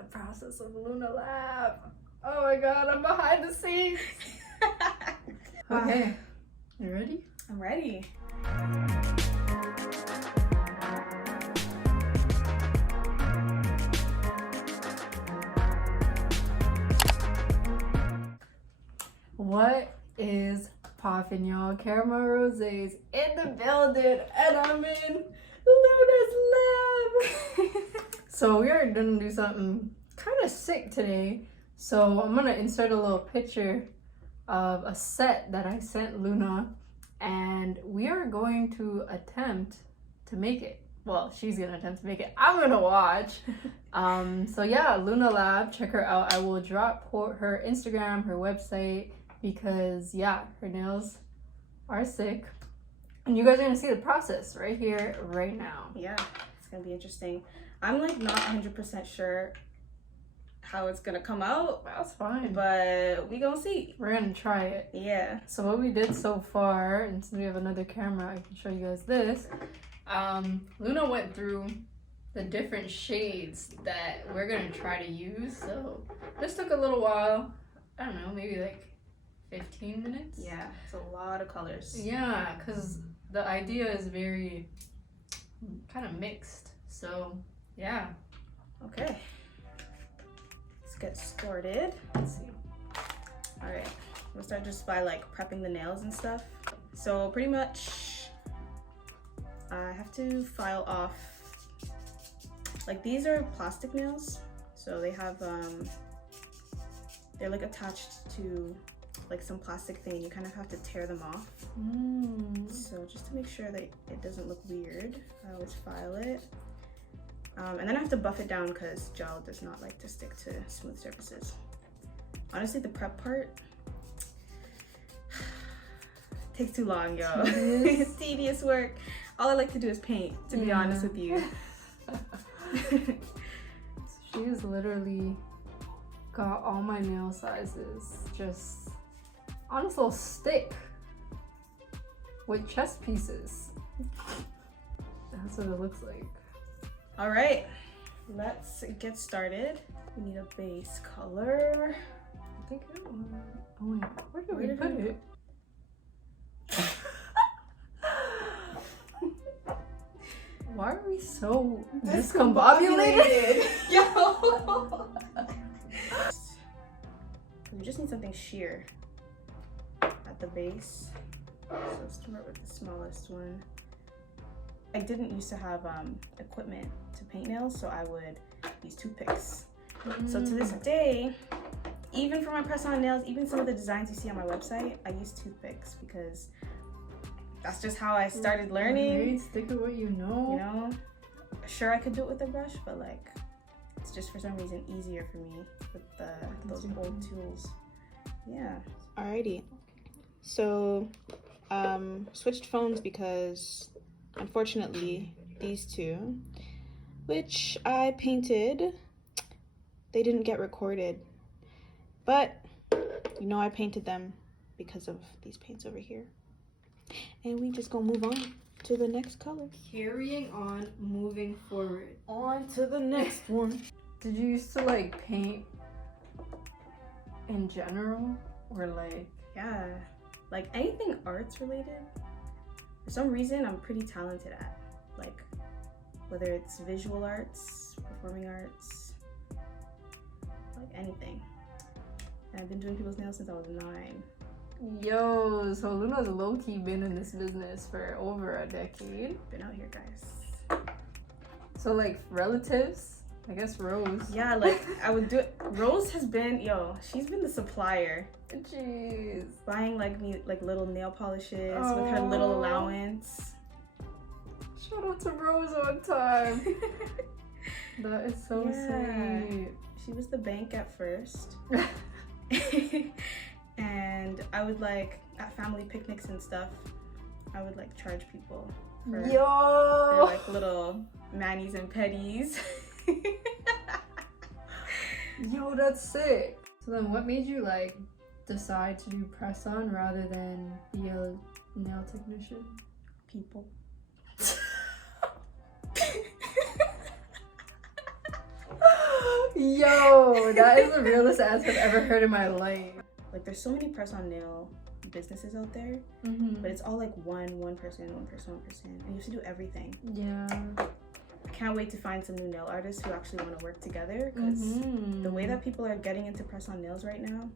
the process of Luna Lab. Oh my god, I'm behind the scenes. Okay, you ready? I'm ready. What is poppin', y'all? Camo Rosé's in the building, and I'm in Luna's lab. So we are gonna do something kind of sick today. So I'm gonna insert a little picture of a set that I sent Luna, and we are going to attempt to make it. Well, she's gonna attempt to make it. I'm gonna watch. So yeah, Luna Lab, check her out. I will drop her Instagram, her website, because yeah, her nails are sick. And you guys are gonna see the process right here, right now. Yeah, it's gonna be interesting. I'm like not 100% sure how it's gonna come out. That's fine. But we gonna see. We're gonna try it. Yeah. So what we did so far, and since we have another camera, I can show you guys this. Luna went through the different shades that we're gonna try to use. So this took a little while. I don't know, maybe like 15 minutes? Yeah, it's a lot of colors. Yeah, because the idea is very kind of mixed. So yeah. Okay. Let's get started. Let's see. All right. We'll start just by like prepping the nails and stuff. So pretty much I have to file off, like these are plastic nails. So they have, they're like attached to like some plastic thing. You kind of have to tear them off. So just to make sure that it doesn't look weird, I always file it. And then I have to buff it down because gel does not like to stick to smooth surfaces. Honestly, the prep part takes too long, yo. It's tedious work. All I like to do is paint, to be honest with you. She's literally got all my nail sizes just on this little stick with chest pieces. That's what it looks like. All right, let's get started. We need a base color. I think I don't want. Oh wait, where did we put it? Why are we so discombobulated? Yo! We just need something sheer at the base. So let's start with the smallest one. I didn't used to have equipment to paint nails, so I would use toothpicks. So to this day, even for my press-on nails, even some of the designs you see on my website, I use toothpicks because that's just how I started learning. Okay, stick with what you know. You know, sure I could do it with a brush, but like it's just for some reason easier for me with those old tools. Yeah. Alrighty. So switched phones because unfortunately these two, which I painted, they didn't get recorded. But you know I painted them because of these paints over here. And we just gonna move on to the next color. Carrying on, moving forward. On to the next one. Did you used to like paint in general, or like? Yeah, like anything arts related. For some reason, I'm pretty talented at, like, whether it's visual arts, performing arts, like anything. And I've been doing people's nails since I was 9. Yo, so Luna's low-key been in this business for over a decade. Been out here, guys. So like relatives, I guess Rose. Yeah, like I would do it. Rose has been, she's been the supplier. Jeez. Buying like me like little nail polishes with her little allowance. Shout out to Rose on time. That is so sweet. She was the bank at first. And I would like at family picnics and stuff, I would like charge people for their like little manis and petties. Yo, that's sick. So then what made you like decide to do press on rather than be a nail technician? People. Yo, that is the realest answer I've ever heard in my life. Like, there's so many press-on nail businesses out there, Mm-hmm. but it's all like one person, and you have to do everything. Yeah. I can't wait to find some new nail artists who actually want to work together, because the way that people are getting into press-on nails right now.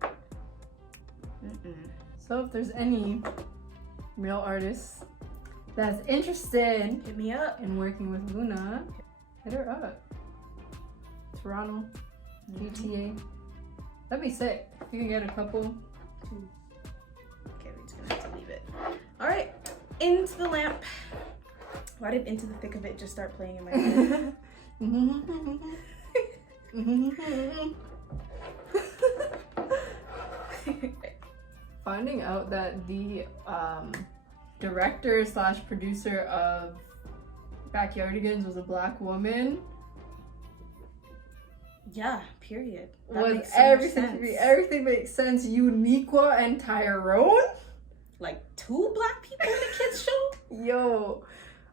So if there's any male artists that's interested Hit me up. in working with Luna, hit her up. Toronto, GTA. That'd be sick. If you can get a couple. Okay, we're just gonna have to leave it. All right, Into the Lamp. Why did Into the Thick of It just start playing in my head? Finding out that the director / producer of Backyardigans was a black woman Yeah, period. That was makes so much everything to sense. me. Everything makes sense. Uniqua and Tyrone? Like 2 black people in the kids show? Yo,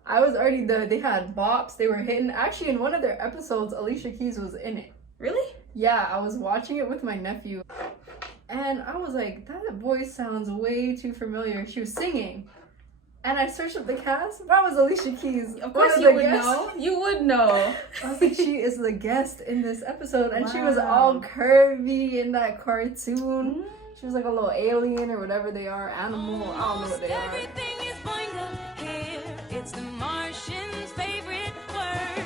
I was already there. They had bops. They were hitting. Actually, in one of their episodes, Alicia Keys was in it. Really? Yeah, I was watching it with my nephew. And I was like, that voice sounds way too familiar. She was singing. And I searched up the cast. That was Alicia Keys. Of course one you of the would guests. know. You would know. I was like, she is the guest in this episode. And she was Wow. all curvy in that cartoon. She was like a little alien or whatever they are. Animal. I don't know what they are. Everything is going up here. It's the Martian's favorite word.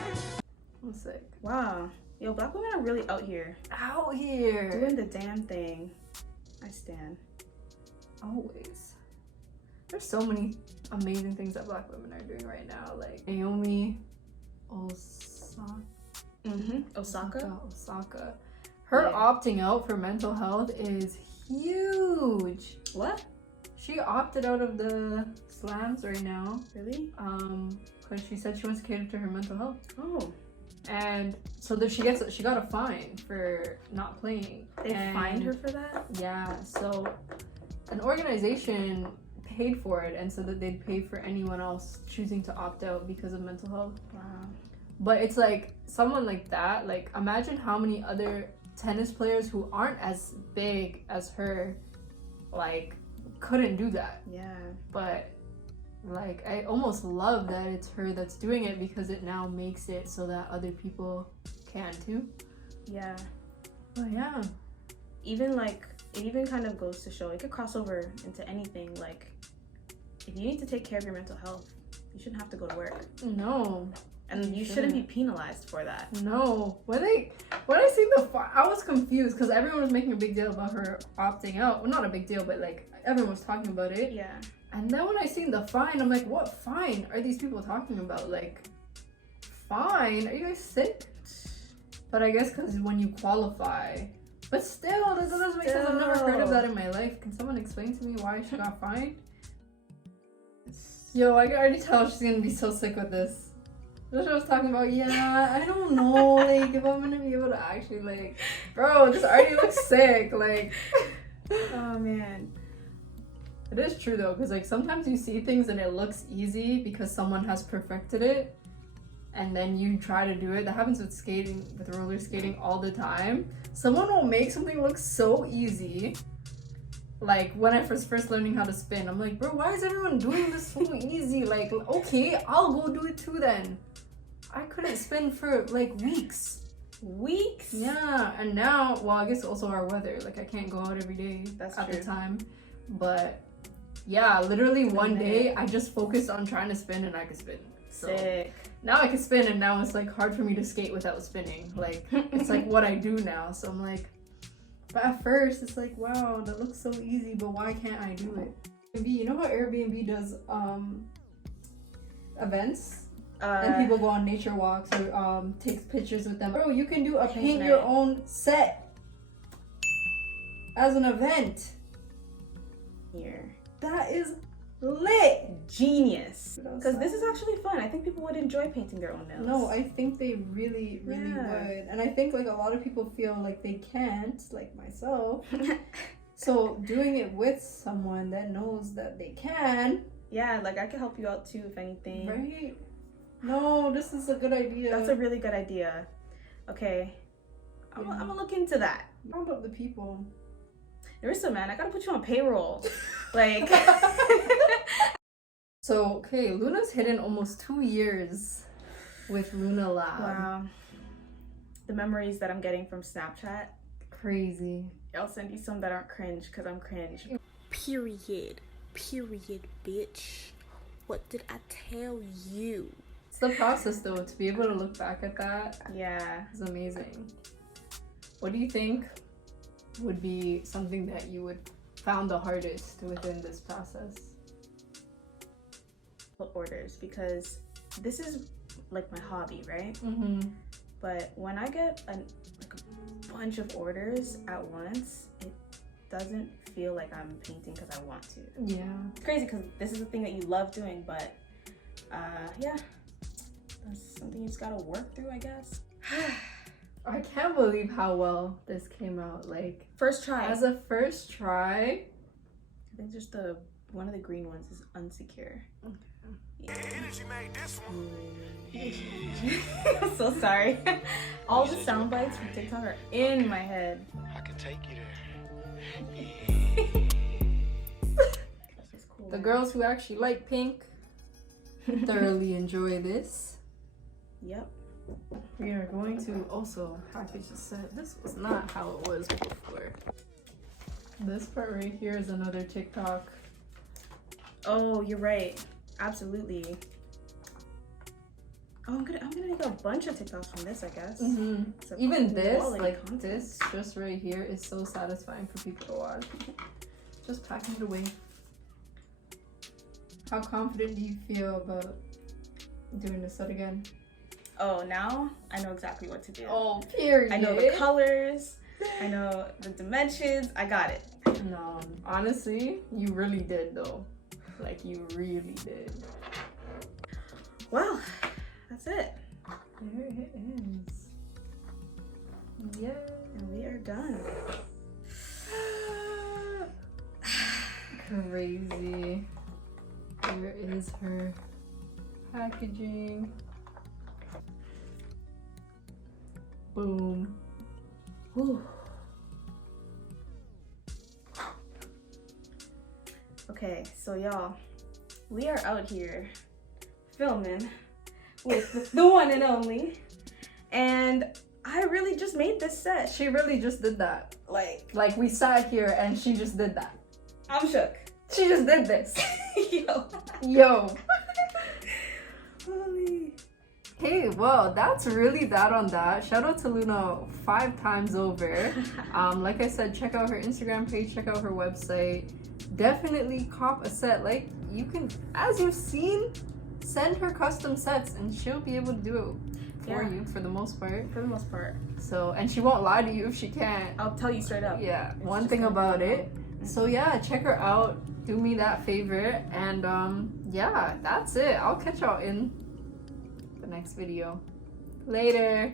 I'm sick. Wow. Yo, black women are really out here Out here. doing the damn thing. I stand. Always. There's so many amazing things that black women are doing right now. Like Naomi Osaka. Osaka. Her Yeah. opting out for mental health is huge. What? She opted out of the slams right now. Really? Because she said she wants to cater to her mental health. Oh. And so that she got a fine for not playing. They And fined her for that? Yeah, so an organization paid for it, and so that they'd pay for anyone else choosing to opt out because of mental health. Wow. But it's like someone like that, like imagine how many other tennis players who aren't as big as her, like, couldn't do that. Yeah. But like I almost love that it's her that's doing it, because it now makes it so that other people can too. Yeah. But yeah. Even like, it even kind of goes to show, it could cross over into anything. Like, if you need to take care of your mental health, you shouldn't have to go to work. No. And you shouldn't be penalized for that. No. When I see I was confused because everyone was making a big deal about her opting out. Well, not a big deal, but like everyone was talking about it. Yeah. And then when I seen the fine, I'm like, what fine are these people talking about? Like, fine? Are you guys sick? But I guess because when you qualify. But still, that doesn't make sense. I've never heard of that in my life. Can someone explain to me why she got fined? Yo, I can already tell she's gonna be so sick with this. Joshua was talking about, yeah, I don't know, like, if I'm gonna be able to actually, like, bro, this already looks sick, like. Oh, man. It is true, though, because, like, sometimes you see things and it looks easy because someone has perfected it, and then you try to do it. That happens with skating, with roller skating all the time. Someone will make something look so easy. Like, when I was first learning how to spin, I'm like, bro, why is everyone doing this so easy? Like, okay, I'll go do it too then. I couldn't spin for, like, weeks. Weeks? Yeah, and now, well, I guess also our weather. Like, I can't go out every day That's at true. the time. But, yeah, literally one day, I just focused on trying to spin and I could spin. So Sick. now I can spin, and now it's, like, hard for me to skate without spinning. Like, it's, like, what I do now. So I'm like, but at first, it's like, wow, that looks so easy, but why can't I do it? You know how Airbnb does events? And people go on nature walks or takes pictures with them. Bro, you can do a paint your own set as an event. Here. That is lit. Genius. Because this is actually fun. I think people would enjoy painting their own nails. No, I think they really, really Yeah. would. And I think like a lot of people feel like they can't, like myself. So doing it with someone that knows that they can. Yeah, like I could help you out too if anything. Right? No, this is a good idea. That's a really good idea. Okay. I'm gonna look into that. Round up the people. Marissa, man, I gotta put you on payroll. Like. So, okay, Luna's hidden almost 2 years with Luna Lab. Wow. The memories that I'm getting from Snapchat. Crazy. I'll send you some that aren't cringe because I'm cringe. Period, bitch. What did I tell you? It's the process though, to be able to look back at that Yeah. is amazing. What do you think would be something that you would found the hardest within this process? Orders, because this is like my hobby, right? Mm-hmm. But when I get a bunch of orders at once, it doesn't feel like I'm painting because I want to. Yeah. It's crazy because this is a thing that you love doing, but yeah, that's something you just gotta work through, I guess. I can't believe how well this came out. Like, First try. as a first try. I think just one of the green ones is unsecure. Okay. I'm so sorry. All the sound bites from TikTok are in my head. I can take you It's cool, The man. girls who actually like pink thoroughly enjoy this. Yep. We are going to also package the set. This was not how it was before. This part right here is another TikTok. Oh, you're right. Absolutely. Oh, I'm gonna make a bunch of TikToks from this, I guess. Mm-hmm. So Even this, quality like content. this, just right here is so satisfying for people to watch. Just packing it away. How confident do you feel about doing the set again? Oh, now I know exactly what to do. Oh, period. I know the colors. I know the dimensions. I got it. No, honestly, you really did though. Like, you really did. Well, that's it. There it is. Yeah. And we are done. Crazy. Here is her packaging. Boom. Whew. Okay, so y'all, we are out here filming with the one and only, and I really just made this set. She really just did that. Like, We sat here and she just did that. I'm shook. She just did this. Yo. Yo. Holy. Hey, well, that's really that on that. Shout out to Luna 5 times over. Like I said, check out her Instagram page, check out her website. Definitely cop a set. Like, you can, as you've seen, send her custom sets and she'll be able to do it for Yeah. you for the most part. For the most part. So, and she won't lie to you if she can't. I'll tell you straight up. Yeah, It's one just thing gonna about come it. So yeah, check her out. Do me that favor. And yeah, that's it. I'll catch y'all in the next video. Later.